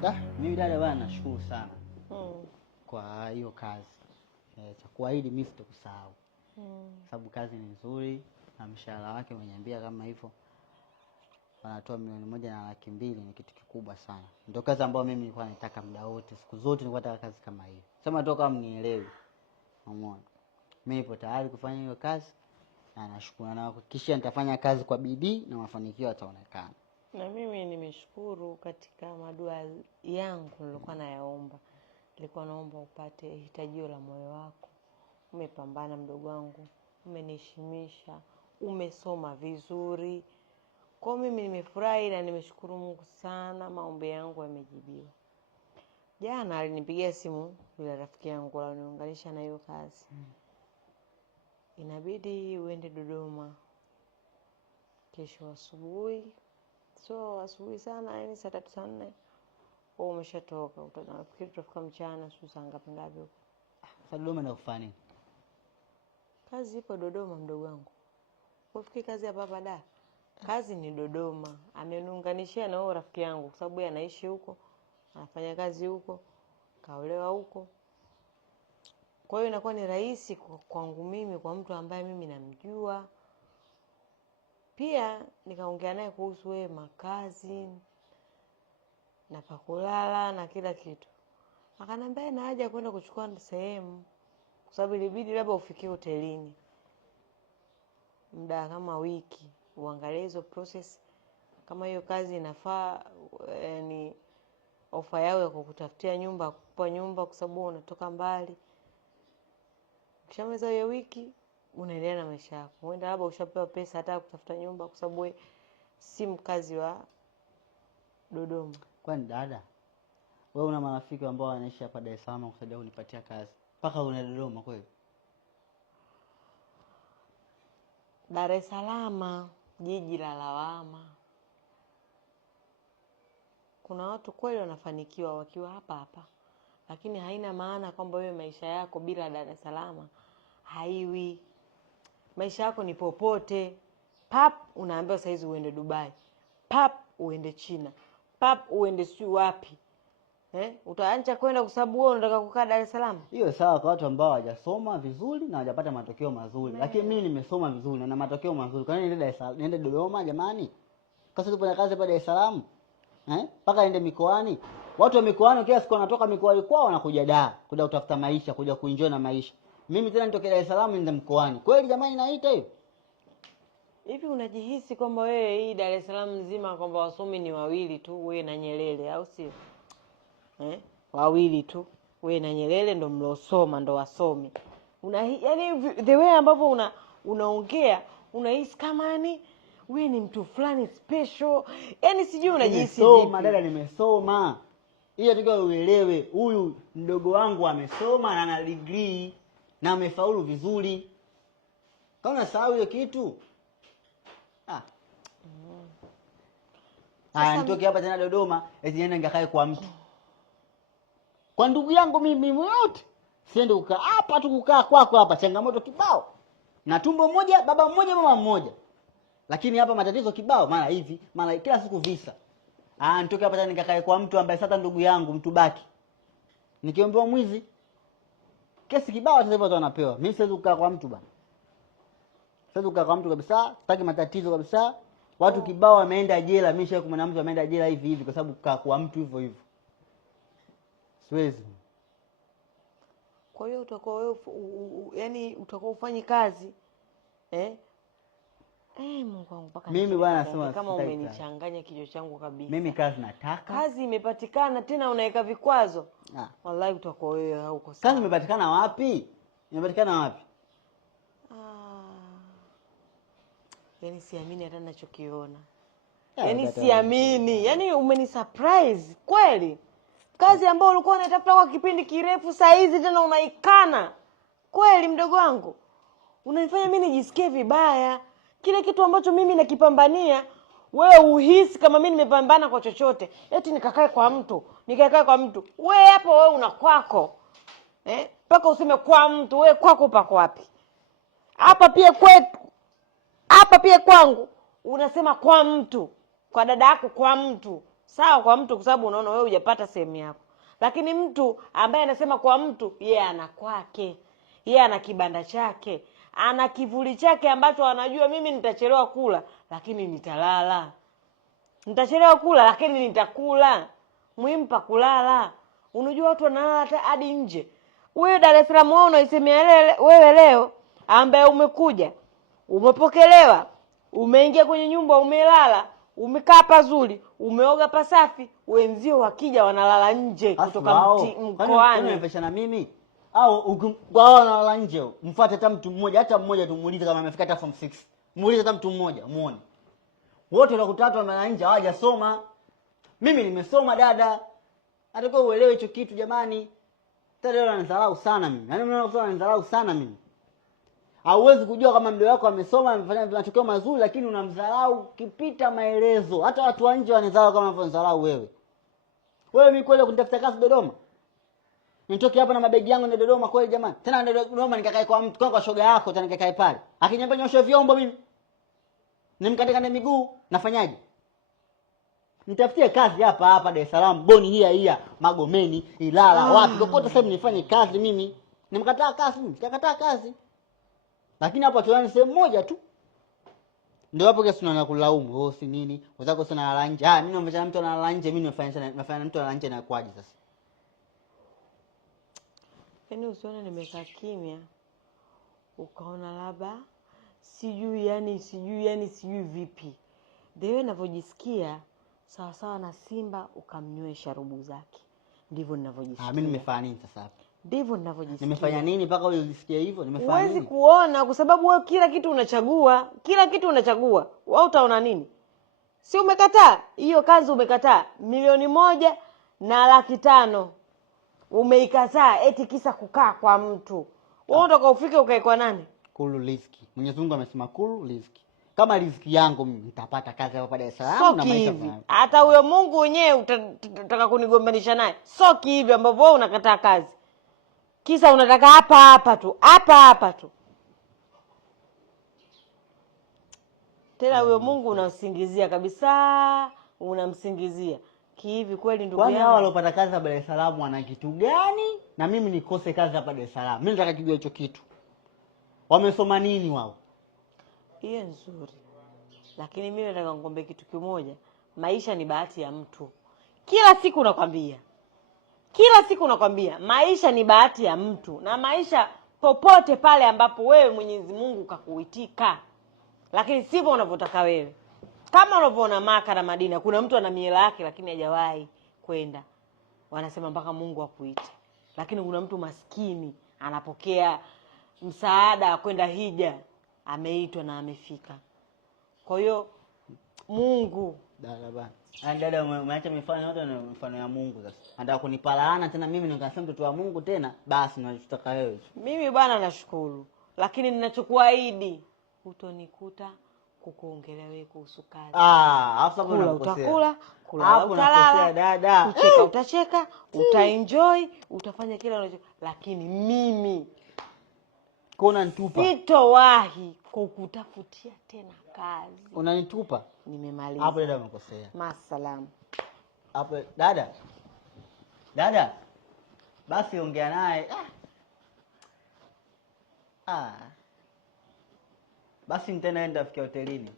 Mimi dada bwana nashukuru sana. Kwa hiyo kazi. Cha kuahidi mimi sitakusahau. Sababu kazi ni nzuri na mshahara wake umeniambia kama hivyo. Wanatoa 1,200,000 ni kitu kikubwa sana. Ndio kazi ambayo mimi nilikuwa nataka muda wote. Siku zote nilikuwa nataka kazi kama hiyo. Sema tu kama mnielewi. Umeona? Mimi nipo tayari kufanya hiyo kazi na nashukuru na kisha nitafanya kazi kwa bidii na mafanikio yataonekana. Na mimi nimeshukuru katika madua yangu nilikuwa nayaomba. Nilikuwa naomba upate hitajio la moyo wako. Umepambana mdogo wangu, umeniheshimisha, umesoma vizuri. Kwa mimi nimefurahi na nimeshukuru Mungu sana, maombi yangu yamejibiwa. Jana alinipigia simu yule rafiki yangu aliniunganisha na hiyo kazi. Inabidi uende Dodoma kesho asubuhi. So asubuhi sana, yani saa 3 saa 4. Wewe umeshatoka, utafikiri tutafika mchana saa ngapi huko. Sasa Dodoma na kufanya nini? Kazi ipo Dodoma mdogo wangu. Ufikiri kazi hapa hapa da? Kazi ni Dodoma. Ameniunganishia na huyo rafiki yangu kwa sababu yeye anaishi huko, anafanya kazi huko, kaolewa huko. Kwa hiyo inakuwa ni rahisi kwangu mimi, kwa mtu ambaye mimi namjua. Pia nikaongea naye kuhusu wewe makazi na pakulala na kila kitu. Akaniambia na haja kwenda kuchukua sehemu kwa sababu ilibidi labda ufikie hotelini muda kama wiki, uangalie hizo process kama hiyo kazi inafaa, yani ofa yao ya kukutafutia nyumba, kukupa nyumba kwa sababu unatoka mbali. Ukishamaliza hiyo wiki unaendelea na maisha yako. Uenda labda ushapewa pesa hata kutafuta nyumba kwa sababu wewe si mkazi wa Dodoma. Kwani dada, wewe una marafiki ambao wanaishi hapa Dar es Salaam kusaidia kunipatia kazi mpaka una Dodoma kweli? Dar es Salaam jiji la lawama. Kuna watu kweli wanafanikiwa wakiwa hapa hapa. Lakini haina maana kwamba wewe maisha yako bila Dar es Salaam haiwi. Maisha yako ni popote. Pap unaambiwa saizi uende Dubai. Pap uende China. Pap uende si wapi. Utaacha kwenda kwa sababu wewe unataka kukaa Dar es Salaam? Hiyo sawa kwa watu ambao hawajasoma vizuri na hawajapata matokeo mazuri. Lakini mimi nimesoma vizuri na matokeo mazuri. Kwa nini niende Dar es Salaam? Niende Dodoma jamani? Kasi tupenda kazi hapa Dar es Salaam. Paka niende mikoani. Watu wa mikoani kila siku wanatoka mikoani kwao wanakuja Dar, kuja kutafuta maisha, kuja kuenjoy na maisha. Mimi tena nitoke Dar es Salaam niende mkoani. Kweli jamani naita hiyo? Hivi unajihisi kwamba wewe hii Dar es Salaam nzima kwamba wasomi ni wawili tu, wewe na Nyerere au sio? Wawili tu. Wewe na Nyerere ndo mlosoma, ndo wasomi. Yani the way ambavyo unaongea, unahisi kama ni wewe ni mtu fulani special. Yani sijui unajihisi vipi. Nimesoma dada, nimesoma. Hiyo tukio uelewe, huyu mdogo wangu amesoma na ana degree na amefaulu vizuri. Kama unasahau hiyo kitu? Nitoke hapa tena Dodoma, eti niende ngakae kwa mtu. Kwa ndugu yangu mimi yote. Siende kukaa hapa tu kukaa kwako hapa, changamoto kibao. Na tumbo moja, baba mmoja, mama mmoja. Lakini hapa matatizo kibao, mara hivi, mara kila siku visa. Nitoke hapa tena nikakae kwa mtu ambaye sasa ndugu yangu mtu baki. Nikiombewa mwizi, kesi kibao sasa hivi watu wanapewa. Mimi siwezi kukaa kwa mtu bana. Siwezi kukaa kwa mtu kabisa, sitaki matatizo kabisa. Watu kibao wameenda jela, mimi shaka kuna mtu ameenda jela hivi hivi kwa sababu kukaa kwa mtu hivyo hivyo. Siwezi. Kwa hiyo utakuwa wewe yani utakuwa ufanye kazi Mungu wangu mpaka mimi bwana nasema kama umenichanganya kichwa changu kabisa. Mimi kazi nataka. Kazi imepatikana tena unaweka vikwazo. Wallahi utakuwa wewe hauko sawa. Kazi imepatikana wapi? Imepatikana wapi? Yani siamini hata ninachokiona. Yani siamini. Yani umenisurprise kweli. Kazi ambayo ulikuwa unatafuta kwa kipindi kirefu saa hizi tena unaikana. Kweli mdogo wangu. Unanifanya mimi nijisikie vibaya. Kile kitu ambacho mimi nakipambania, wewe uhisi kama mimi nimepambana kwa chochote. Eti nikakae kwa mtu, Wewe hapo wewe una kwako. Paka useme kwa mtu, wewe kwako pako wapi? Hapa pia kwetu. Hapa pia kwangu unasema kwa mtu. Kwa dada yako kwa mtu. Sawa kwa mtu, kwa sababu unaona wewe hujapata sehemu yako. Lakini mtu ambaye anasema kwa mtu, yeye ana kwake, yeye ana kibanda chake, ana kivuli chake ambacho anajua mimi nitachelewa kula lakini nitalala. Nitachelewa kula lakini nitakula. Muhimu pa kulala. Unajua watu wanalala hata hadi nje. Wewe Dar es Salaam wao unaisemea wewe leo ambaye umekuja, umepokelewa, umeingia kwenye nyumba, umelala, umekaa pazuri, umeoga pasafi, wenzio wakija wanalala nje kutoka mkoani. Unanifanya na mimi au kwa wanalala nje, mfuate hata mtu mmoja, hata mmoja tumuulize kama amefika hata form 6. Muulize hata mtu mmoja, muone. Wote wakutatu wamelala nje hawajasoma. Mimi nimesoma dada. Atakuwa uelewe hicho kitu jamani. Tena leo anadharau sana mimi. Yaani mnaona kusema anadharau sana mimi. Hauwezi kujua kama mdogo wako amesoma, amefanya matokeo mazuri, lakini unamdharau kipita maelezo. Hata watu wa nje wanadharau kama unavyodharau wewe. Wewe mimi kweli kunitafuta kazi Dodoma? Nitoke hapa na mabegi yangu na Dodoma kweli jamani? Tena ndio Dodoma nikakae kwa mtu kwa shoga yako, tena nikakae pale. Akiniambia nyoshe vyombo mimi. Nimkatekane miguu, nafanyaje? Nitafutie kazi hapa Dar es Salaam, Boni hii, Magomeni, Ilala, wapi kokote sasa nifanye kazi mimi. Nimkataa kazi mimi, sitakataa kazi. Lakini hapo akiwa ni sehemu moja tu. Ndio hapo kesi tunaanza kulaumu, si nini? Wazako sana lala nje. Mimi naomba mtu analala nje, mimi nafanya mtu analala nje na kwaje sasa? Yaani usione nimekaa kimya. Ukaona labda sijui vipi. Ndio ninavyojisikia sawa sawa na simba ukamnywesha rubu zake. Ndivyo ninavyojisikia. Mimi nimefanya nini sasa hapa? Ndivyo ninavyojisikia. Nimefanya nini mpaka ujisikie hivyo? Nimefanya nini? Huwezi kuona kwa sababu wewe kila kitu unachagua. Kila kitu unachagua. Wewe utaona nini? Si umekataa? Hiyo kazi umekataa. 1,500,000 umeikataa eti kisa kukaa kwa mtu. Wewe unataka ufike ukae kwa nani? Kulu riziki. Mwenyezi Mungu amesema kulu riziki. Kama riziki yangu mimi nitapata kazi hapa Dar es Salaam na maisha yangu. Hata huyo Mungu wenyewe utataka kunigombanisha naye. Soki hivi ambavyo wewe unakataa kazi. Kisa unataka hapa tu. Tena huyo Mungu unamsingizia kabisa, unamsingizia. Kihivi kweli ndugu yangu. Kwani hao waliopata kazi hapa Dar es Salaam wana kitu gani? Na mimi nikose kazi hapa Dar es Salaam. Mimi nataka kijua hicho kitu. Wamesoma nini wao? Hiyo nzuri. Lakini mimi nataka ngombe kitu kimoja. Maisha ni bahati ya mtu. Kila siku nakwambia maisha ni bahati ya mtu. Na maisha popote pale ambapo wewe Mwenyezi Mungu kakuitika. Lakini sivyo unavyotaka wewe. Kama unavyoona Maka na Madina, kuna mtu ana miela yake lakini hajawahi kwenda. Wanasema mpaka Mungu akuite. Lakini kuna mtu maskini anapokea msaada kwenda hija, ameitwa na amefika. Kwa hiyo Mungu dada bana. Dada umeacha mifano yote na mifano ya Mungu sasa. Anataka kunipalaana tena mimi nikasema mtoto wa Mungu tena, basi nachotaka wewe. Mimi bwana nashukuru, lakini ninachokuahidi utonikuta kukuongelea wewe kuhusu kazi. Hapo utakula, kula utalala, dada. Kucheka utacheka, utaenjoy, utafanya kila unachotaka. Lakini mimi unanitupa. Sitowahi kukutafutia tena kazi. Unanitupa? Nimemaliza. Hapo dada umekosea. Masalamu. Hapo dada. Dada. Basi ongea naye. Basi nitaenda hotelini.